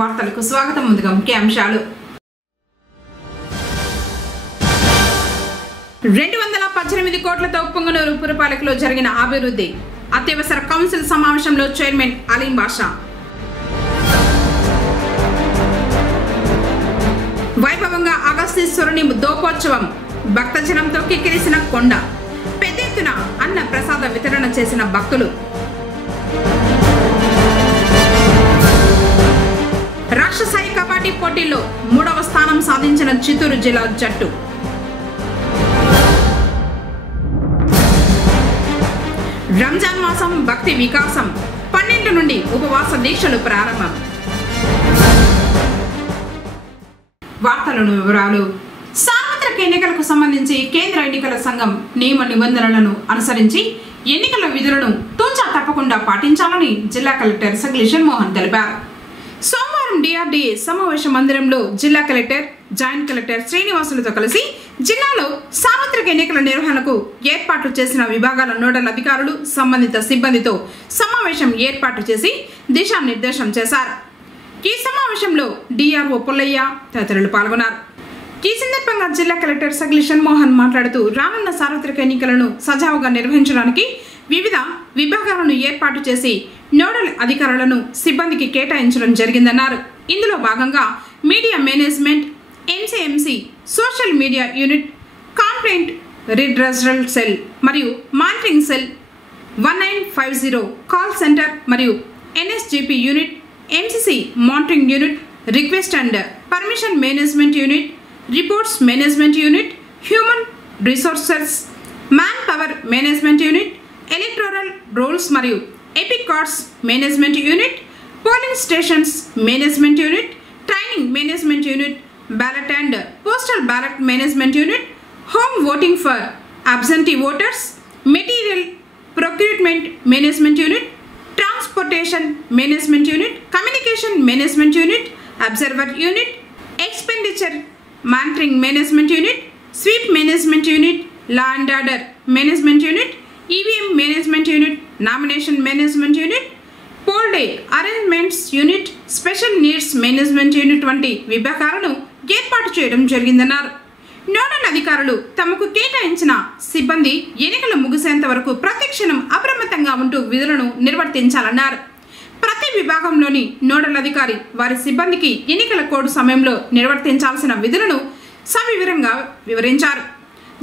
వార్తలకు స్వాగతం. ముందుగా ముఖ్య అంశాలు. 218 కోట్లతో పొంగనూరు పురపాలికలో జరిగిన అభివృద్ధి. అత్యవసర కౌన్సిల్ సమావేశంలో చైర్మన్ అలీం బాషా. వైభవంగా అగస్తీశ్వరుని దోపోత్సవం. భక్తజనంతో కిక్కిరిసిన కొండ. పెద్ద ఎత్తున అన్న ప్రసాద వితరణ చేసిన భక్తులు. రాష్ట్ర స్థాయి కబడ్డీ పోటీల్లో 3వ స్థానం సాధించిన చిత్తూరు జిల్లా జట్టు. రంజాన్ మాసం భక్తి వికాసం. 12 నుండి ఉపవాస దీక్షలు ప్రారంభం. వార్తలను వివరాలు. సార్వత్రిక ఎన్నికలకు సంబంధించి కేంద్ర ఎన్నికల సంఘం నియమ నిబంధనలను అనుసరించి ఎన్నికల విధులను తూచా తప్పకుండా పాటించాలని జిల్లా కలెక్టర్ సగ్లిషన్ మోహన్ తెలిపారు. సోమవారం డిఆర్డీఏ సమావేశ మందిరంలో జిల్లా కలెక్టర్, జాయింట్ కలెక్టర్ శ్రీనివాసులతో కలిసి జిల్లాలో సార్వత్రిక ఎన్నికల నిర్వహణకు ఏర్పాట్లు చేసిన విభాగాల నోడల్ అధికారులు, సంబంధిత సిబ్బందితో సమావేశం ఏర్పాటు చేసి దిశానిర్దేశం చేశారు. ఈ సమావేశంలో డిఆర్ఓ పుల్లయ్య తదితరులు పాల్గొన్నారు. ఈ సందర్భంగా జిల్లా కలెక్టర్ సగ్లిషన్ మోహన్ మాట్లాడుతూ రానున్న సార్వత్రిక ఎన్నికలను సజావుగా నిర్వహించడానికి వివిధ విభాగాలను ఏర్పాటు చేసి నోడల్ అధికారులను సిబ్బందికి కేటాయించడం జరిగిందన్నారు. ఇందులో భాగంగా media management, MCMC, social media unit, complaint redressal cell మరియు మానిటరింగ్ సెల్, 1950 కాల్ సెంటర్ మరియు NSGP unit, MCC monitoring unit, request and permission management unit, reports management unit, human resources manpower management unit, electoral rolls మరియు EPIC cards management unit, polling stations management unit, training management unit, ballot and postal ballot management unit, home voting for absentee voters, material procurement management unit, transportation management unit, communication management unit, observer unit, expenditure monitoring management unit, sweep management unit, law and order management unit, EVM management unit, nomination management unit, pole day arrangements unit, special needs management unit వంటి విభాగాలను ఏర్పాటు చేయడం జరిగిందన్నారు. Nodal అధికారులు తమకు కేటాయించిన సిబ్బంది ఎన్నికలు ముగిసేంత వరకు ప్రతిక్షణం అప్రమత్తంగా ఉంటూ విధులను నిర్వర్తించాలన్నారు. ప్రతి విభాగంలోని నోడల్ అధికారి వారి సిబ్బందికి ఎన్నికల కోడ్ సమయంలో నిర్వర్తించాల్సిన విధులను సవివరంగా వివరించారు.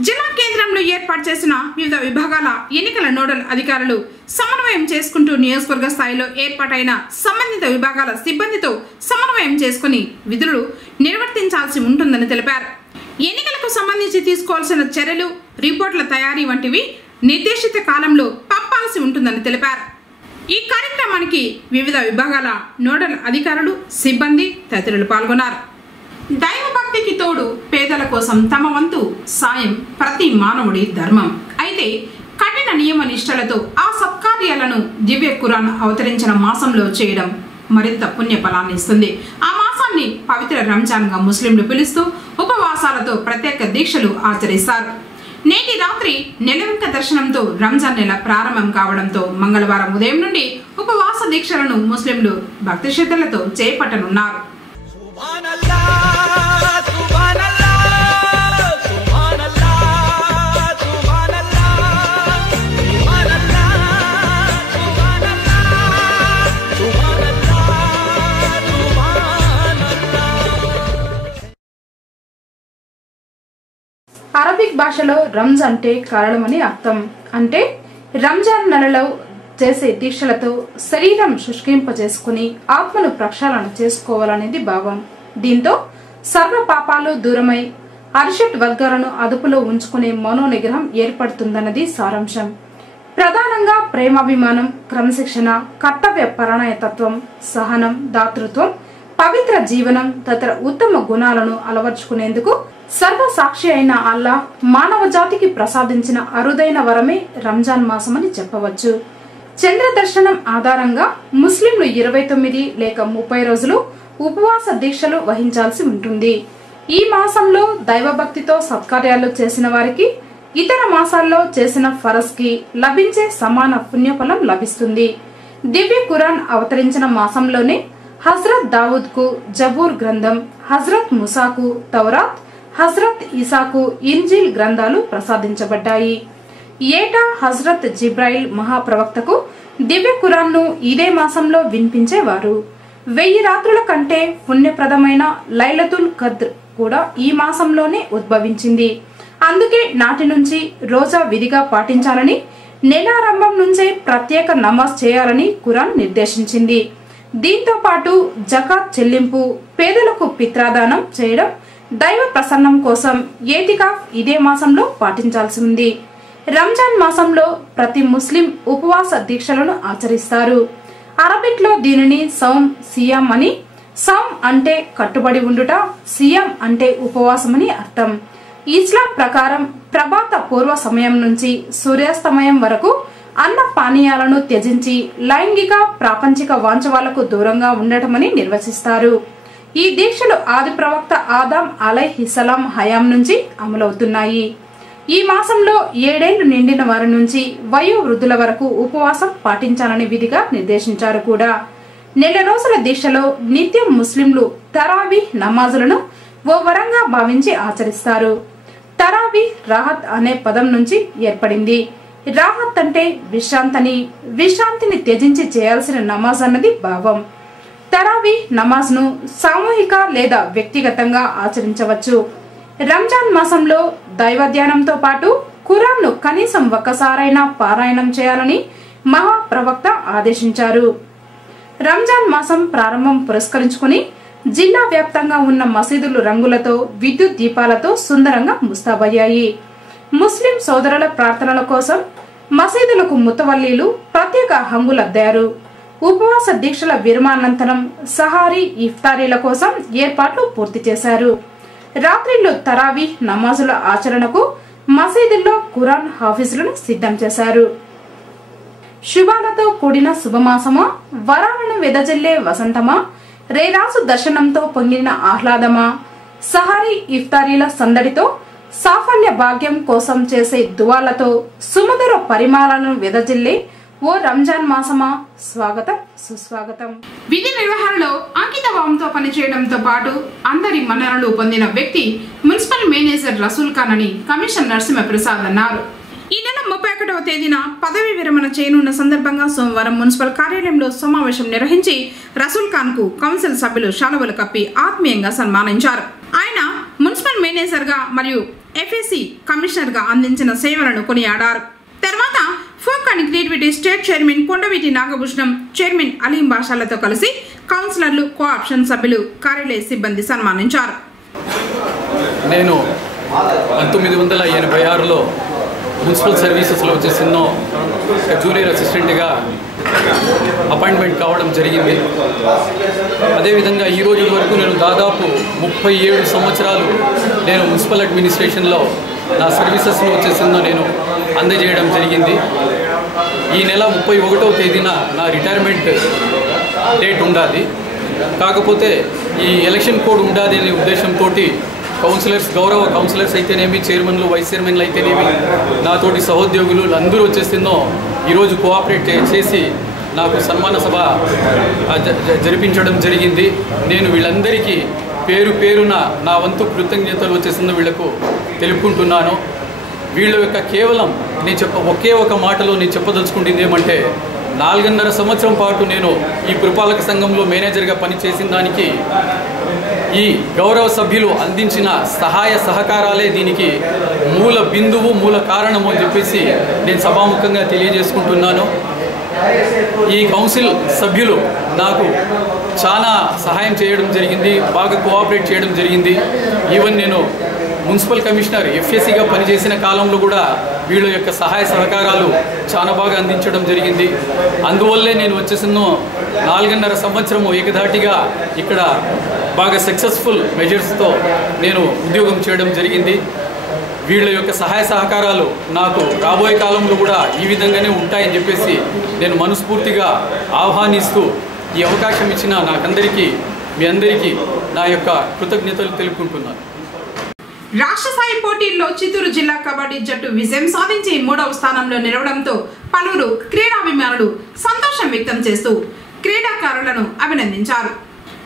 జిల్లా కేంద్రంలో ఏర్పాటు చేసిన వివిధ విభాగాల ఎన్నికల నోడల్ అధికారులు సమన్వయం చేసుకుంటూ నియోజకవర్గ స్థాయిలో ఏర్పాటైన సంబంధిత విభాగాల సిబ్బందితో సమన్వయం చేసుకుని విధులు నిర్వర్తించాల్సి ఉంటుందని తెలిపారు. ఎన్నికలకు సంబంధించి తీసుకోవాల్సిన చర్యలు, రిపోర్టుల తయారీ వంటివి నిర్దేశిత కాలంలో పంపాల్సి ఉంటుందని తెలిపారు. ఈ కార్యక్రమానికి వివిధ విభాగాల నోడల్ అధికారులు, సిబ్బంది తదితరులు పాల్గొన్నారు. దైవభక్తికి తోడు పేదల కోసం తమ వంతు సాయం ప్రతి మానవుడి ధర్మం. అయితే కఠిన నియమ నిష్టలతో ఆ సత్కార్యాలను దివ్య ఖురాన్ అవతరించిన మాసంలో చేయడం మరింత పుణ్య ఫలాన్ని ఇస్తుంది. ఆ మాసాన్ని పవిత్ర రంజాన్గా ముస్లింలు పిలుస్తూ ఉపవాసాలతో ప్రత్యేక దీక్షలు ఆచరిస్తారు. నేటి రాత్రి నెలవంక దర్శనంతో రంజాన్ నెల ప్రారంభం కావడంతో మంగళవారం ఉదయం నుండి ఉపవాస దీక్షలను ముస్లింలు భక్తి శ్రద్ధలతో చేపట్టనున్నారు. అరబిక్ భాషలో రంజ్ అంటే కారణమని అర్థం. అంటే రంజాన్ నెలలో చేసే దీక్షలతో శరీరం శుష్కింపజేసుకుని ఆత్మను ప్రక్షాళన చేసుకోవాలనేది భావం. దీంతో సర్వ పాపాలు దూరమై అరిషట్ వర్గాలను అదుపులో ఉంచుకునే మనోనిగ్రహం ఏర్పడుతుందన్నది సారాంశం. ప్రధానంగా ప్రేమాభిమానం, క్రమశిక్షణ, కర్తవ్య పరాయణతత్వం, సహనం, దాతృత్వం, పవిత్ర జీవనం తదితర ఉత్తమ గుణాలను అలవర్చుకునేందుకు సర్వసాక్షి అయిన అల్లాహ్ మానవ జాతికి ప్రసాదించిన అరుదైన వరమే రంజాన్ మాసమని చెప్పవచ్చు. చంద్ర దర్శనం ఆధారంగా ముస్లింలు 29 లేక 30 రోజులు ఉపవాస దీక్షలు వహించాల్సి ఉంటుంది. ఈ మాసంలో దైవభక్తితో సత్కార్యాలు చేసిన వారికి ఇతర మాసాల్లో చేసిన ఫరజ్ కి లభించే సమాన పుణ్యఫలం లభిస్తుంది. దివ్య ఖురాన్ అవతరించిన మాసంలోనే హజ్రత్ దావూద్కు జబూర్ గ్రంథం, హజ్రత్ ముసాకు తౌరాత్, హజ్రత్ ఈసాకు ఇంజీల్ గ్రంథాలు ప్రసాదించబడ్డాయి. ఏటా హజ్రత్ జిబ్రాయిల్ మహాప్రవక్తకు దివ్య ఖురాన్ను ఇదే మాసంలో వినిపించేవారు. 1000 రాత్రుల కంటే పుణ్యప్రదమైన లైలతుల్ ఖద్ర్ కూడా ఈ మాసంలోనే ఉద్భవించింది. అందుకే నాటి నుంచి రోజా విధిగా పాటించాలని, నెలారంభం నుంచే ప్రత్యేక నమాజ్ చేయాలని ఖురాన్ నిర్దేశించింది. దీంతో పాటు జకాత్ చెల్లింపు, పేదలకు పిత్రాదానం చేయడం, దైవ ప్రసన్నం కోసం ఏతికాఫ్ ఇదే మాసంలో పాటించాల్సి ఉంది. రంజాన్ మాసంలో ప్రతి ముస్లిం ఉపవాస దీక్షలను ఆచరిస్తారు. అరబిక్ లో దీనిని సౌమ్, సియాం అని. సౌమ్ అంటే కట్టుబడి ఉండుట, సియాం అంటే ఉపవాసమని అర్థం. ఇస్లాం ప్రకారం ప్రభాత పూర్వ సమయం నుంచి సూర్యాస్తమయం వరకు అన్న పానీయాలను త్యజించి లైంగిక ప్రాపంచిక వాంఛవాలకు దూరంగా ఉండటమని నిర్వచిస్తారు. ఈ దీక్షలు ఆది ప్రవక్త ఆదాం అలైహిస్సలాం హయాం నుంచి అమలవుతున్నాయి. ఈ మాసంలో 7 ఏళ్లు నిండిన వారి నుంచి వయోవృద్ధుల వరకు ఉపవాసం పాటించాలని విధిగా నిర్దేశించారు కూడా. నెల రోజుల దీక్షలో నిత్యం ముస్లింలు తరావీ నమాజులను ఓ వరంగా భావించి ఆచరిస్తారు. తరావీ రాహత్ అనే పదం నుంచి ఏర్పడింది. రాహత్ అంటే విశ్రాంతిని, విశ్రాంతిని త్యజించి చేయాల్సిన నమాజ్ అన్నది భావం. తరావీ నమాజ్ ను సామూహిక లేదా వ్యక్తిగతంగా ఆచరించవచ్చు. రంజాన్ మాసంలో దైవ ధ్యానంతో పాటు ఖురాన్ను కనీసం ఒక్కసారైనా పారాయణం చేయాలని మహాప్రవక్త ఆదేశించారు. రంజాన్ మాసం ప్రారంభం పురస్కరించుకుని జిల్లా వ్యాప్తంగా ఉన్న మసీదులు రంగులతో, విద్యుత్ దీపాలతో సుందరంగా ముస్తాబయ్యాయి. ముస్లిం సోదరుల ప్రార్థనల కోసం మసీదులకు ముతవల్లీలు ప్రత్యేక హంగులద్దారు. ఉపవాస దీక్షల విరమానంతరం సహారీ, ఇఫ్తారీల కోసం ఏర్పాట్లు పూర్తి చేశారు. రాత్రిళ్లు తరావీ నమాజుల ఆచరణకు మసీదుల్లో ఖురాన్ హాఫీజులను సిద్ధం చేశారు. శుభాలతో కూడిన శుభమాసమా, వరాలను వెదజల్లే వసంతమా, రేరాసు దర్శనంతో పొంగిన ఆహ్లాదమా, సహారీ ఇఫ్తారీల సందడితో సాఫల్య భాగ్యం కోసం చేసే దువాలతో సుమధుర పరిమాణాలను వెదజల్లే ఓ రంజాన్ మాసమా, స్వాగతం సుస్వాగతం. విధి నిర్వహణలో అంకిత భావంతో పనిచేయడంతో పాటు అందరి మన్ననలు పొందిన వ్యక్తి మున్సిపల్ మేనేజర్ రసూల్ ఖాన్ అని కమిషనర్ నరసింహప్రసాద్ అన్నారు. ఈ నెల 31వ తేదీన పదవి విరమణ చేయనున్న సందర్భంగా సోమవారం మున్సిపల్ కార్యాలయంలో సమావేశం నిర్వహించి రసూల్ ఖాన్ కు కౌన్సిల్ సభ్యులు శాలువలు కప్పి ఆత్మీయంగా సన్మానించారు. ఆయన మున్సిపల్ మేనేజర్ గా మరియు ఎఫ్ఏసి కమిషనర్ గా అందించిన సేవలను కొనియాడారు. తర్వాత folk and creativity state chairman Kondaveeti Nagabhushanam, chairman Aleem బాషాలతో కలిసి కౌన్సిలర్లు, కోఆప్షన్ సభ్యులు, కార్యాలయ సిబ్బంది సన్మానించారు. నేను 1986లో మున్సిపల్ సర్వీసెస్లో వచ్చేసిన్నో జూనియర్ అసిస్టెంట్గా అపాయింట్మెంట్ కావడం జరిగింది. అదేవిధంగా ఈ రోజు వరకు నేను దాదాపు 37 సంవత్సరాలు నేను మున్సిపల్ అడ్మినిస్ట్రేషన్లో నా సర్వీసెస్లో వచ్చేసిందో నేను అందజేయడం జరిగింది. ఈ నెల 31వ తేదీన నా రిటైర్మెంట్ డేట్ ఉండాలి. కాకపోతే ఈ ఎలక్షన్ కోడ్ ఉండాలి అనే ఉద్దేశంతో కౌన్సిలర్స్, గౌరవ కౌన్సిలర్స్ అయితేనేమి, చైర్మన్లు, వైస్ చైర్మన్లు అయితేనేమి, నాతోటి సహోద్యోగులు అందరూ వచ్చేసిందో ఈరోజు కోఆపరేట్ చేసి నాకు సన్మాన సభ జరిపించడం జరిగింది. నేను వీళ్ళందరికీ పేరు పేరున నా వంతు కృతజ్ఞతలు వచ్చేసిందో వీళ్లకు తెలుపుకుంటున్నాను. వీళ్ళ యొక్క కేవలం నేను ఒకే ఒక మాటలో నేను చెప్పదలుచుకుంటుంది ఏమంటే, 4.5 సంవత్సరం పాటు నేను ఈ పురపాలక సంఘంలో మేనేజర్గా పనిచేసిన దానికి ఈ గౌరవ సభ్యులు అందించిన సహాయ సహకారాలే దీనికి మూల బిందువు, మూల కారణము అని చెప్పేసి నేను సభాముఖంగా తెలియజేసుకుంటున్నాను. ఈ కౌన్సిల్ సభ్యులు నాకు చాలా సహాయం చేయడం జరిగింది, బాగా కోఆపరేట్ చేయడం జరిగింది. ఈవెన్ నేను మున్సిపల్ కమిషనర్ ఎఫ్ఏసీగా పనిచేసిన కాలంలో కూడా వీళ్ళ యొక్క సహాయ సహకారాలు చాలా బాగా అందించడం జరిగింది. అందువల్లే నేను వచ్చేసిన 4.5 సంవత్సరము ఏకధాటిగా ఇక్కడ బాగా సక్సెస్ఫుల్ మెజర్స్తో నేను ఉద్యోగం చేయడం జరిగింది. వీళ్ళ యొక్క సహాయ సహకారాలు నాకు రాబోయే కాలంలో కూడా ఈ విధంగానే ఉంటాయని చెప్పేసి నేను మనస్ఫూర్తిగా ఆహ్వానిస్తూ ఈ అవకాశం ఇచ్చిన నాకందరికీ, మీ అందరికీ నా యొక్క కృతజ్ఞతలు తెలుపుకుంటున్నాను. రాష్ట్ర స్థాయి పోటీల్లో చిత్తూరు జిల్లా కబడ్డీ జట్టు విజయం సాధించి 3వ స్థానంలో నిలవడంతో పలువురు క్రీడాభిమానులు సంతోషం వ్యక్తం చేస్తూ క్రీడాకారులను అభినందించారు.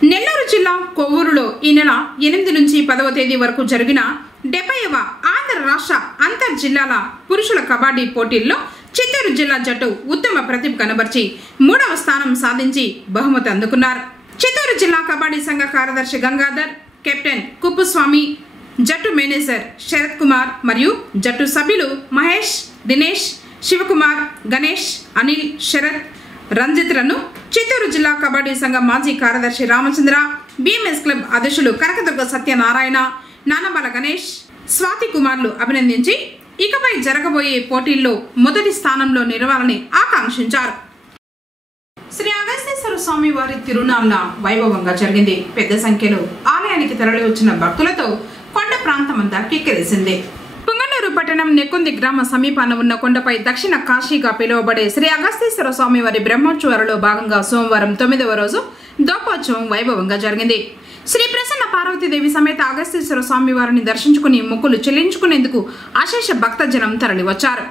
నెల్లూరు జిల్లా కొవ్వూరులో ఈ నెల 8 నుంచి 10వ తేదీ వరకు జరిగిన 70వ ఆంధ్ర రాష్ట్ర అంతర్ జిల్లాల పురుషుల కబడ్డీ పోటీల్లో చిత్తూరు జిల్లా జట్టు ఉత్తమ ప్రతిభ కనబర్చి 3వ స్థానం సాధించి బహుమతి అందుకున్నారు. చిత్తూరు జిల్లా కబడ్డీ సంఘ కార్యదర్శి గంగాధర్, కెప్టెన్ కుప్పుస్వామి, జట్టు మేనేజర్ శరత్ కుమార్ మరియు జట్టు సభ్యులు మహేష్, దినేష్, శివకుమార్, గణేష్, అనిల్, శరత్, రంజిత్లను చిత్తూరు జిల్లా కబడ్డీ సంఘం మాజీ కార్యదర్శి రామచంద్ర, బిఎంఎస్ క్లబ్ అధ్యక్షులు కనకదుర్గ సత్యనారాయణ, నానబాల గణేష్, స్వాతి కుమార్లు అభినందించి ఇకపై జరగబోయే పోటీల్లో మొదటి స్థానంలో నిలవాలని ఆకాంక్షించారు. శ్రీ అగస్తేశ్వర స్వామి వారి తిరునాళ్ల వైభవంగా జరిగింది. పెద్ద సంఖ్యలో ఆలయానికి తరలి వచ్చిన భక్తులతో కొండ ప్రాంతమంతా కిక్కిరిసింది. పుంగనూరు పట్టణం నెక్కుంది గ్రామ సమీపాన ఉన్న కొండపై దక్షిణ కాశీగా పిలువబడే శ్రీ అగస్తేశ్వర స్వామి వారి బ్రహ్మోత్సవాలలో భాగంగా సోమవారం 9వ రోజు దోపోత్సవం వైభవంగా జరిగింది. శ్రీ ప్రసన్న పార్వతీదేవి సమేత అగస్తేశ్వర స్వామి వారిని దర్శించుకుని మొక్కులు చెల్లించుకునేందుకు అశేష భక్తజనం తరలివచ్చారు.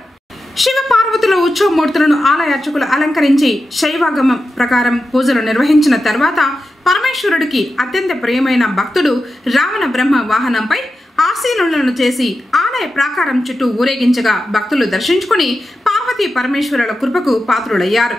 శివ పార్వతుల ఉత్సవమూర్తులను ఆలయ అర్చకులు అలంకరించి శైవాగమం ప్రకారం పూజలు నిర్వహించిన తర్వాత పరమేశ్వరుడికి అత్యంత ప్రియమైన భక్తుడు రావణ బ్రహ్మ వాహనంపై ఆశీనులను చేసి ఆలయ ప్రాకారం చుట్టూ ఊరేగించగా భక్తులు దర్శించుకుని పార్వతీ పరమేశ్వరుల కృపకు పాత్రులయ్యారు.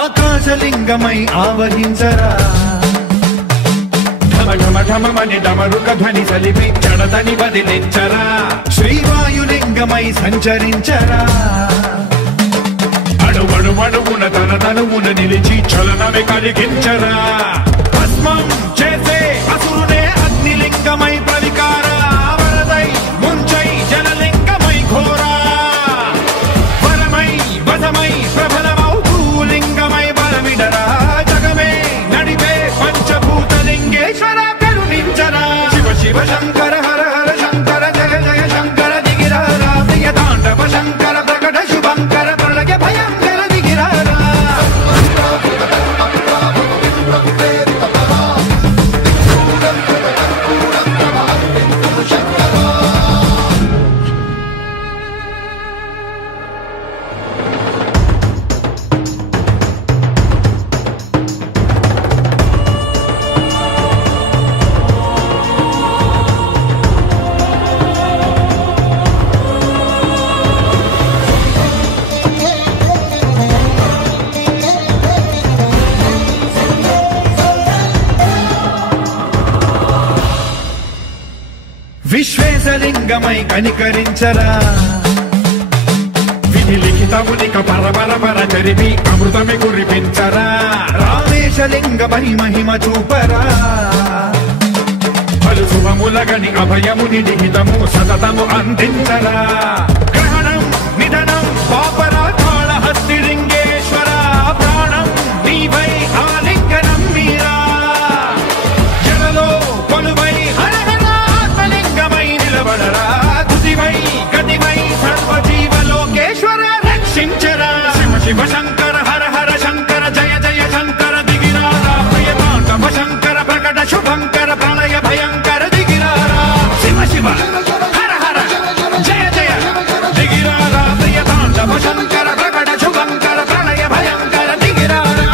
ఆకాశలింగమై ఆవహించరా ఢమఢమఢమని డమరుక ధ్వని సలిపి జడదని వదిలించరా శ్రీవాయులింగమై సంచరించరా అణువణువున తన తనువున నిలిచి చలనమే కలిగించరా భస్మం చేసే అసురునే అగ్నిలింగమై ప్రవికారా వరదై ముంచై జలలింగమై ఘోరా వరమై వదమై ప్రబలమౌ భూలింగమై బలమిడరా జగమే నడిపే పంచభూతలింగేశ్వర కరుణించరా శివ శివ శంకర హర హర శంకర జయ జయ శంకర దిగిరారా ప్రియ తాండవ శంకర ప్రకట శుభంకర ప్రళయ భయంకర దిగిరారా రామేశలింగమై కనికరించరా విధి లిఖితమునిక పరపర చరిపి అమృతమి కురిపించరా రామేశలింగమై మహిమ చూపరా పలు శుభములగని అభయముని నిహితము సతతము అందించరా గ్రహణం నిధనం పాపరాకాళ హస్తిలింగేశ్వర ప్రాణం నీవై ఆలింగనం మీరా జలలో కొలువై హరహర ఆత్మలింగమై నిలబడరా తుదివై గతివై సర్వజీవలోకేశ్వర రక్షించరా శివ శివ శంకర హర హర శంకర జయ జయ శంకర దిగిరారా ప్రియ తాండవ శంకర ప్రకట శుభంకర ప్రళయ భయంకర దిగిరారా శివ శివ హర హర జయ జయ దిగిరారా ప్రియ తాండవ శంకర ప్రకట శుభంకర ప్రళయ భయంకర దిగిరారా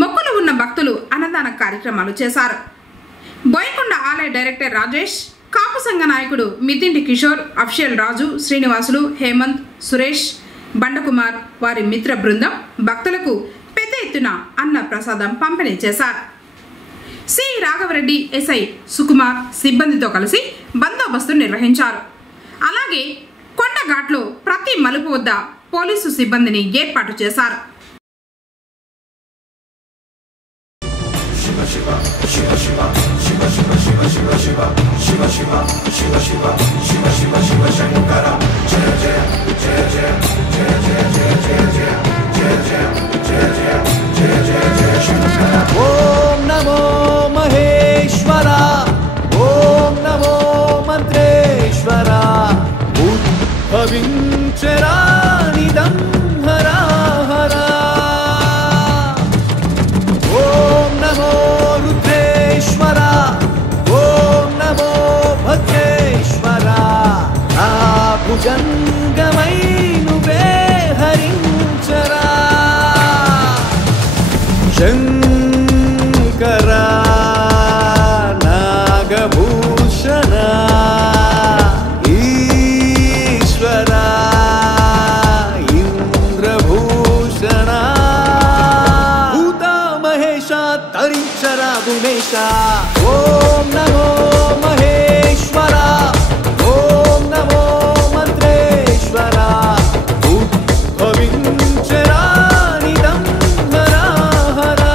మొక్కులు ఉన్న భక్తులు అన్నదాన కార్యక్రమాలు చేశారు. బోయకొండ ఆలయ డైరెక్టర్ రాజేష్, కాపు సంఘ నాయకుడు మితింటి కిషోర్, అఫ్షల్ రాజు, శ్రీనివాసులు, హేమంత్, సురేష్, బండకుమార్ వారి మిత్ర బృందం భక్తులకు పెద్ద ఎత్తున అన్న ప్రసాదం పంపిణీ చేశారు. సి రాఘవరెడ్డి, ఎస్ఐ సుకుమార్ సిబ్బందితో కలిసి బందోబస్తు నిర్వహించారు. అలాగే కొండఘాట్లో ప్రతి మలుపు వద్ద పోలీసు సిబ్బందిని ఏర్పాటు చేశారు. ఓం నమో మహేశ్వర, ఓం నమో మంత్రేశ్వర, ఉద్భవించరా నిదం హరా హరా. ఓం నమో రుద్రేశ్వర, ఓం నమో భద్రేశ్వర, ఆ భుజంగమై నువ్వే హరించరా. శంకర నాగభూషణ ఈశ్వర ఇంద్రభూషణ భూత మహేశ తరించర గుణేశ. ఓం నమో మహేశ్వర, ఓం నమో మంత్రేశ్వర, ఉద్భవించరా నిదం హరా హరా.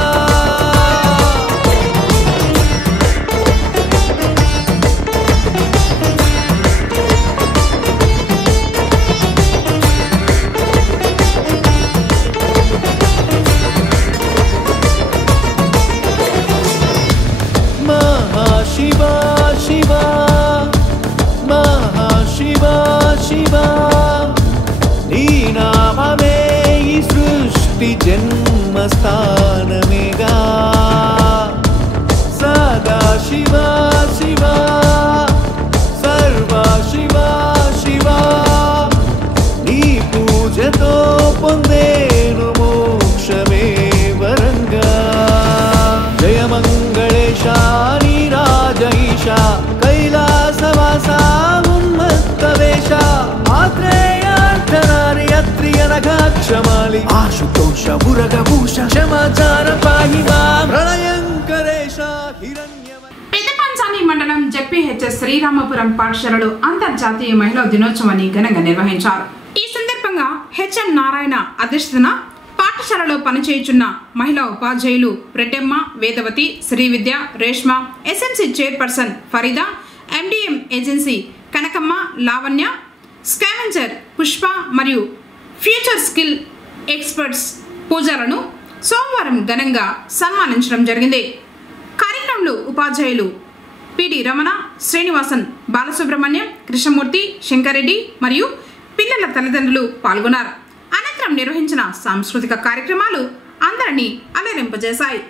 మహాశివ కాళి ఆశుతోష మురగభూష క్షమాచార పాహి మాం ప్రళయంకరేష హిరణ్యవ. పెద్దపంచాని మండలం జెడ్పీహెచ్ఎస్ శ్రీరామపురం పాఠశాలలో అంతర్జాతీయ మహిళా దినోత్సవాన్ని ఘనంగా నిర్వహించారు. ఈ సందర్భంగా హెచ్ఎం నారాయణ అధ్యక్షతన పాఠశాలలో పనిచేయుచున్న మహిళా ఉపాధ్యాయులు Reddamma, Vedavathi, Srividya, Reshma, SMC chairperson Farida, MDM agency Kanakamma, Lavanya, scavenger Pushpa మరియు ఫ్యూచర్ స్కిల్ ఎక్స్పర్ట్స్ పూజలను సోమవారం ఘనంగా సన్మానించడం జరిగింది. కార్యక్రమంలో ఉపాధ్యాయులు పిడి రమణ, శ్రీనివాసన్, బాలసుబ్రహ్మణ్యం, కృష్ణమూర్తి, శంకరెడ్డి మరియు పిల్లల తల్లిదండ్రులు పాల్గొన్నారు. అనంతరం నిర్వహించిన సాంస్కృతిక కార్యక్రమాలు అందరినీ అలరింపజేశాయి.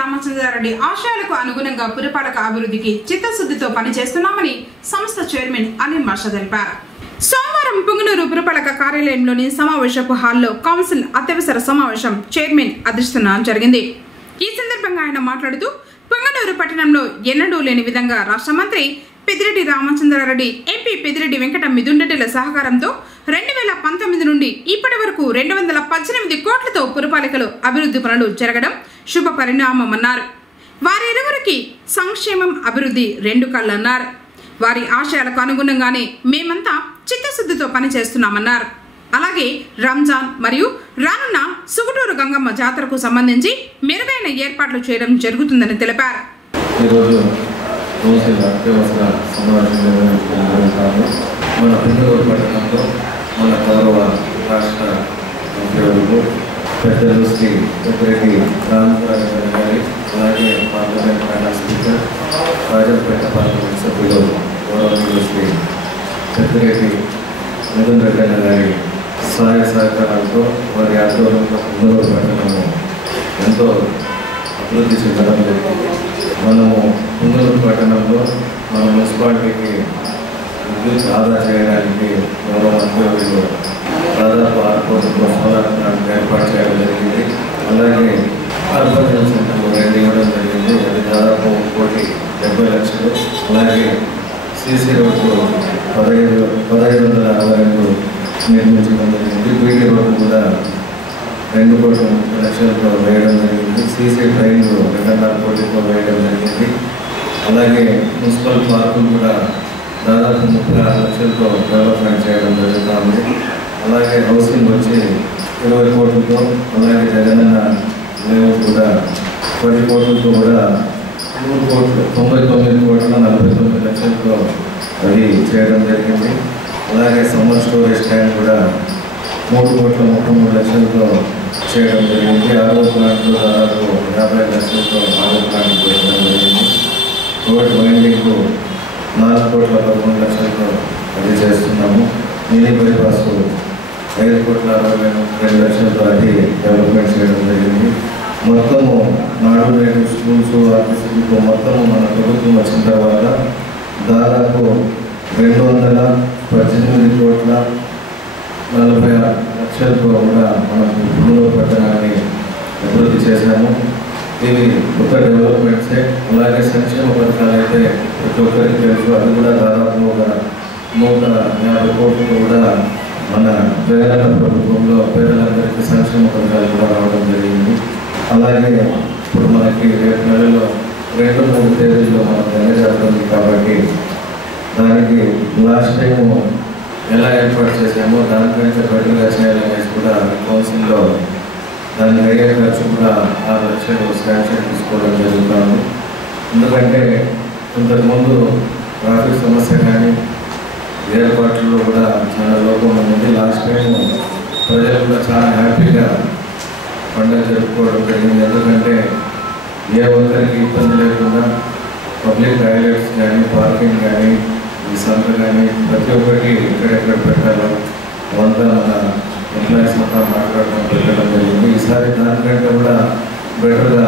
రామచంద్రారెడ్డి ఆశయాలకు అనుగుణంగా పురపాలక అభివృద్ధికి చిత్తశుద్ధితో పనిచేస్తున్నామని సంస్థ చైర్మన్ అలీం బాషా తెలిపారు. సోమవారం పుంగనూరు పురపాలక కార్యాలయంలోని సమావేశపు హాల్లో కౌన్సిల్ అత్యవసర సమావేశం చైర్మన్ అధ్యక్షతన జరిగింది. ఈ సందర్భంగా ఆయన మాట్లాడుతూ పుంగనూరు పట్టణంలో ఎన్నడూ లేని విధంగా రాష్ట్ర మంత్రి పెద్దిరెడ్డి రామచంద్రారెడ్డి, ఎంపీ పెద్దిరెడ్డి వెంకట మిథున్ సహకారంతో 2019 నుండి ఇప్పటి వరకు 218 కోట్లతో పురపాలికలో అభివృద్ధి పనులు జరగడం శుభ పరిణామమన్నారు. వారిరువురికి సంక్షేమం, అభివృద్ధి రెండు కళ్ళన్నారు. వారి ఆశయాలకు అనుగుణంగానే మేమంతా చిత్తశుద్ధితో పనిచేస్తున్నామన్నారు. అలాగే రంజాన్ మరియు రానున్న సుగుటూరు గంగమ్మ జాతరకు సంబంధించి మెరుగైన ఏర్పాట్లు చేయడం జరుగుతుందని తెలిపారు. మన పుంగనూరు పట్టణంలో మన గౌరవ రాష్ట్ర మంత్రివర్యులు పెద్దలు శ్రీ పెద్దిరెడ్డి రామచంద్రారెడ్డి గారి, అలాగే parliament panel speaker, Rajampet parliament సభ్యులు గౌరవనీయులు శ్రీ పెద్దిరెడ్డి మిథున్ గారి సహాయ సహకారాలతో వారి ఆధ్వర్యంలో పుంగనూరు పట్టణము ఎంతో అభివృద్ధి చెందడం జరిగింది. మనము పుంగనూరు పట్టణంలో మన మున్సిపాలిటీకి విద్యుత్ ఆదా చేయడానికి గౌరవ మంత్రివర్యులు దాదాపు 6 కోట్ల సోలార్ ప్లాంట్ ఏర్పాటు చేయడం జరిగింది. అలాగే అర్బన్ హెల్త్ సెంటర్ 2 ఇవ్వడం జరిగింది. అది దాదాపు 1,70,00,000. అలాగే సీసీ రోడ్డు 1,562 నిర్మించడం జరిగింది. బీటీ రోడ్డు కూడా 2,30,00,000తో వేయడం జరిగింది. సీసీ ట్రైన్లు 2.5 కోట్లతో వేయడం జరిగింది. అలాగే మున్సిపల్ పార్కులు కూడా దాదాపు 36 లక్షలతో డెవలప్మెంట్ చేయడం జరుగుతుంది. అలాగే హౌసింగ్ వచ్చి 20 కోట్లతో, అలాగే జగనన్న లేఅవుట్ కూడా 10 కోట్లతో కూడా 99 లక్షలతో అది చేయడం జరిగింది. అలాగే సమ్మర్ స్టోరేజ్ ట్యాంక్ కూడా 3,33,00,000తో చేయడం జరిగింది. 6వ ప్లాంట్లో దాదాపు 50 లక్షలతో 6వ ప్లాంట్ చేయడం జరిగింది. రోడ్ వైండింగ్కు 4,11,00,000తో అది చేస్తున్నాము. మినీ బైపాస్ 5,62,00,000తో అది డెవలప్మెంట్ చేయడం జరిగింది. మొత్తము నాడు నేడు స్కూల్స్ ఆఫీసులకు మొత్తము మన ప్రభుత్వం వచ్చిన తర్వాత దాదాపు 218,40,00,00,000తో కూడా మనం భూమిలో పట్టణాన్ని అభివృద్ధి చేశాము. ఇవి కొత్త డెవలప్మెంట్సే. అలాగే సంక్షేమ పథకాలు అయితే ప్రతి ఒక్కరికి తెలుసు. అది కూడా దాదాపు ఒక 150 కోట్లతో కూడా మన జగనన్న ప్రభుత్వంలో పేదలందరికీ సంక్షేమ పథకాలు కూడా రావడం జరిగింది. అలాగే ఇప్పుడు మనకి రేపు నెలలో 2-3 తేదీల్లో మనం జరుగుతుంది కాబట్టి దానికి లాస్ట్ టైం ఎలా ఏర్పాటు చేసామో దానికంటే బెటర్గా చేయాలనేసి కూడా కౌన్సిల్లో దాన్ని అయ్యే ఖర్చు కూడా 6 లక్షలు శాంక్షన్ తీసుకోవడం జరుగుతుంది. ఎందుకంటే ఇంతకుముందు ట్రాఫిక్ సమస్య కానీ ఏర్పాట్లలో కూడా చాలా లోపం ఉంది. లాస్ట్ టైం ప్రజలు కూడా చాలా హ్యాపీగా పండుగ జరుపుకోవడం జరిగింది. ఎందుకంటే ఏ ఒక్కరికి ఇబ్బంది లేకుండా పబ్లిక్ టాయిలెట్స్ కానీ పార్కింగ్ కానీ ఈ సంత కానీ ప్రతి ఒక్కరికి ఎక్కడెక్కడ పెట్టాలో అవంతా మన ఎంప్లాయీస్ అంతా మాట్లాడడం పెట్టడం జరిగింది. ఈసారి దానికంటే కూడా బెటర్గా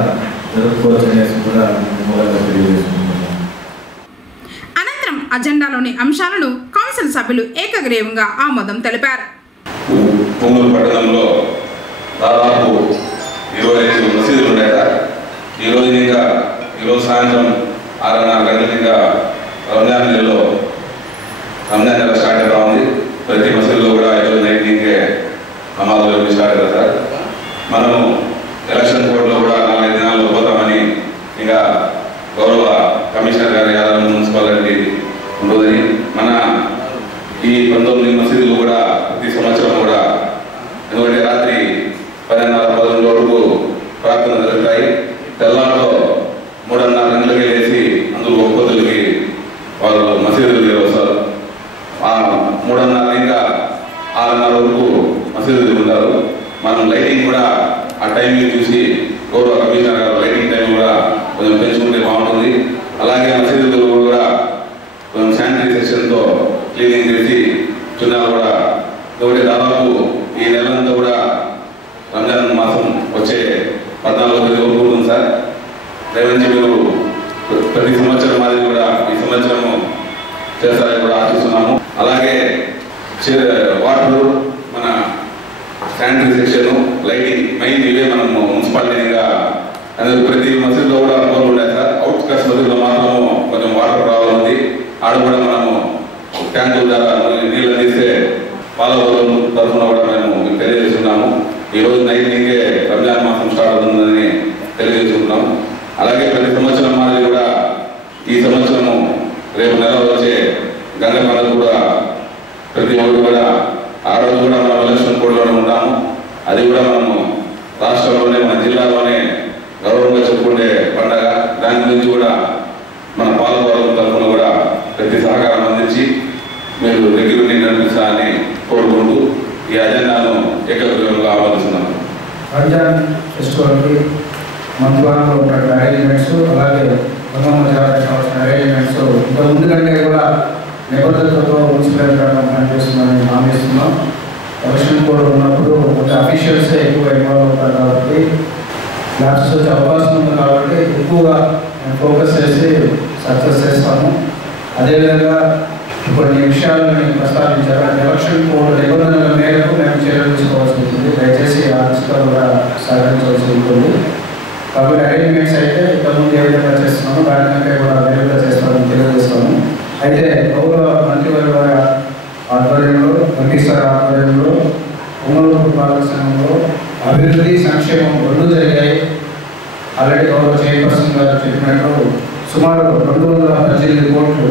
జరుపుకోవచ్చు అనేసి కూడా మూలంగా తెలియజేసుకుంటున్నాను. అనంతరం అజెండాలోని అంశాలను కౌన్సిల్ సభ్యులు ఏకగ్రీవంగా ఆమోదం తెలిపారు. పొంగల్ పట్టణంలో దాదాపు 25 మసీదులు ఉన్నాయి. ఈరోజు సాయంత్రం 6:30 గంటలుగా రంజాన్ నెలలో రంజాన్ నెల స్టార్ట్ అవుతా ఉంది. ప్రతి మసీదులో కూడా ఈరోజు నైట్ నీకే నమాజులు స్టార్ట్ అవుతారు. మనము ఎలక్షన్ కోడ్లో కూడా 4 దినాల్లో పోతామని ఇంకా గౌరవ కమిషనర్ గారి యాదవ్ మున్సిపాలిటీ ఉంటుందని మన ఈ 19 మసీదులు కూడా ప్రతి సంవత్సరం కూడా ఎందుకంటే రాత్రి 10:30-11 వరకు ప్రార్థన జరుగుతాయి. తెల్లారిలో 3:30 గంటలకి లేచి అందులో ఒక్కొక్కరికి వాళ్ళు మసీదులకి వస్తారు. 3:30 ఇంకా 6:30 వరకు మసీదులు ఉంటారు. మనం లైటింగ్ కూడా ఆ టైంని చూసి గౌరవ కమిషనర్ గారు లైటింగ్ టైం కూడా కొంచెం పెంచుకుంటే బాగుంటుంది. అలాగే మసీదులు కూడా కొంచెం శానిటరీ సెక్షన్తో క్లీనింగ్ చేసి చున్నాలు కూడా కాబట్టి దాదాపు ఈ నెలంతా కూడా రంజాన్ మాసం వచ్చే 14వ తేదీ వరకు ఉంటుంది సార్. దయచేసి మీరు ప్రతి సంవత్సరం మాదిరి కూడా ఈ సంవత్సరము చేస్తారని కూడా ఆశిస్తున్నాము. అలాగే వాటర్, మన శానిటరీ సెక్షన్, లైటింగ్ మెయిన్ ఇవే మనము మున్సిపాలిటీగా అందులో ప్రతి మసీదులో కూడా బోర్లు ఉన్నాయి సార్. అవుట్స్కట్స్ మసీదులో మాత్రము కొంచెం వాటర్ ప్రాబ్లం ఉంది. ఆడ కూడా మనము ట్యాంకుల ద్వారా నీళ్ళు అందిస్తే పాలవరం తరఫున కూడా మేము తెలియజేస్తున్నాము. ఈరోజు నైట్ నీకే రంజాన్ మాసం స్టార్ట్ అవుతుందని తెలియజేస్తున్నాము. అలాగే ప్రతి సంవత్సరం మాదిరి కూడా ఈ సంవత్సరము రేపు నెల వచ్చే గంగ పండుగ కూడా ప్రతి ఒక్కరు కూడా ఆ రోజు కూడా మనం ఎలక్షన్ కోడ్లోనే ఉంటాము. అది కూడా మనము రాష్ట్రంలోనే మన జిల్లాలోనే గౌరవంగా చెప్పుకునే పండుగ. దాని గురించి కూడా మన పాలకవర్గం తరఫున కూడా ప్రతి సహకారం అందించి మీరు రెగ్యులర్ని నడిపిస్తారని కోరుకుంటూ ఈ అజెండాను ఏకగ్రీవంగా ఆమోదిస్తున్నాను. రంజాన్ ఫెస్టివల్కి మంత్వానంలో ఉన్న అరేంజ్మెంట్స్, అలాగే గంగమ్మ జాతరకు కావాల్సిన అరేంజ్మెంట్స్ ఇంకా ముందు కంటే కూడా నిబద్ధతతో మున్సిపాలిటీగా పనిచేస్తుందని భావిస్తున్నాం. ఎలక్షన్ కోడ్ ఉన్నప్పుడు కొంచెం అఫీషియల్సే ఎక్కువ ఇన్వాల్వ్ అవుతారు కాబట్టి ల్యాబ్స్ వచ్చే అవకాశం ఉంది కాబట్టి ఎక్కువగా ఫోకస్ చేసి సక్సెస్ చేస్తాము. అదేవిధంగా కొన్ని విషయాలను ప్రస్తావించారు. ఎలక్షన్ కోడ్ నిబంధనల మేరకు మేము చర్యలు తీసుకోవాల్సి ఉంటుంది. దయచేసి ఆ దృష్టిలో కూడా సహకరించవలసి ఉంటుంది. కాబట్టి అరేంజ్మెంట్స్ అయితే ఇంతకుముందు ఏ విధంగా చేస్తున్నామో దానికంటే కూడా వేరుగా చేస్తామని తెలియజేస్తాము. అయితే గౌరవ మంత్రివర్గ వారి ఆధ్వర్యంలో, మంత్రి సార్ ఆధ్వర్యంలో ఒంగోలు పురపాలక సంఘంలో అభివృద్ధి, సంక్షేమం రెండు జరిగాయి. ఆల్రెడీ గౌరవ చైర్పర్సన్ గారు చెప్పినట్టు సుమారు 218 కోట్లు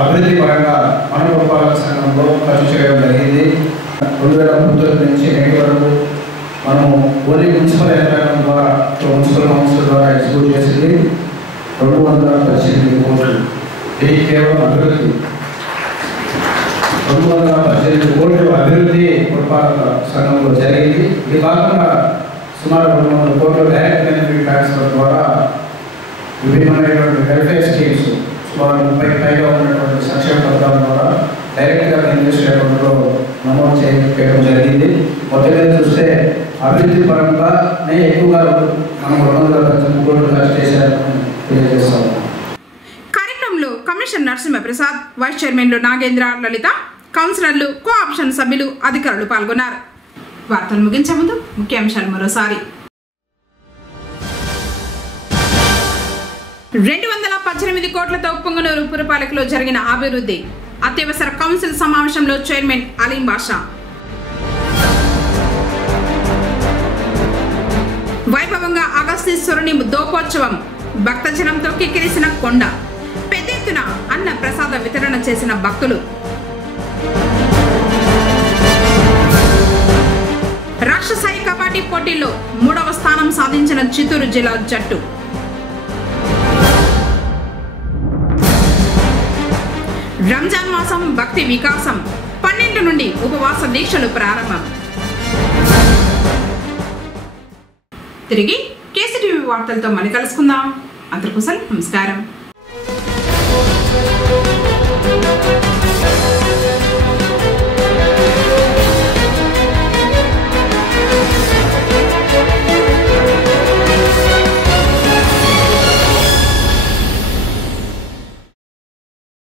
అభివృద్ధి పరంగా మన పురపాలక సంఘంలో ఖర్చు చేయడం జరిగింది. 2019 నుంచి నేటి వరకు మనము ఓన్లీ మున్సిపల్ యంత్రాంగం ద్వారా మున్సిపల్ కౌన్సిల్ ద్వారా ఎగ్జిక్యూట్ చేసింది 218 కోట్లు. ఇది కేవలం అభివృద్ధి. 218 కోట్ల అభివృద్ధి పురపాలక సంఘంలో జరిగింది. ఇది కాకుండా సుమారు 200 కోట్ల డైరెక్ట్ బెనిఫిట్ ట్రాన్స్ఫర్ ద్వారా విభిన్నమైనటువంటి వెల్ఫేర్ స్కీమ్స్ సుమారు 30 పైగా ఉన్నటువంటి సంక్షేమ పథకాల ద్వారా డైరెక్ట్గా బెనిఫిషియరీ అకౌంట్లో నమోదు చేయడం జరిగింది. మొత్తం మీద చూస్తే అభివృద్ధి పరంగానే ఎక్కువగా మనం 218 కోట్లు ఖర్చు చేశారని తెలియజేస్తాము. కార్యక్రమంలో కమిషనర్ నరసింహప్రసాద్, వైస్ చైర్మన్లు నాగేంద్ర, లలిత, కౌన్సిలర్లు, కోఆప్షన్ సభ్యులు, అధికారులు పాల్గొన్నారు. వార్తలు ముగించే ముందు ముఖ్యాంశాలు మరోసారి. 218 కోట్లతో పుంగనూరు పురపాలికలో జరిగిన అభివృద్ధి. అత్యవసర కౌన్సిల్ సమావేశంలో చైర్మన్ అలీం బాషా. వైభవంగా అగస్తీశ్వరుని దోపోత్సవం. భక్తజనంతో కిక్కిరిసిన కొండ. పెద్ద ఎత్తున అన్న ప్రసాద వితరణ చేసిన భక్తులు. రాష్ట్ర స్థాయి కబడ్డీ పోటీల్లో 3వ స్థానం సాధించిన చిత్తూరు జిల్లా జట్టు. రంజాన్ మాసం భక్తి వికాసం. 12 నుండి ఉపవాస దీక్షలు ప్రారంభం. తిరిగి కేసీటీవీ వార్తలతో మళ్ళీ కలుసుకుందాం. అందరికోసం నమస్కారం.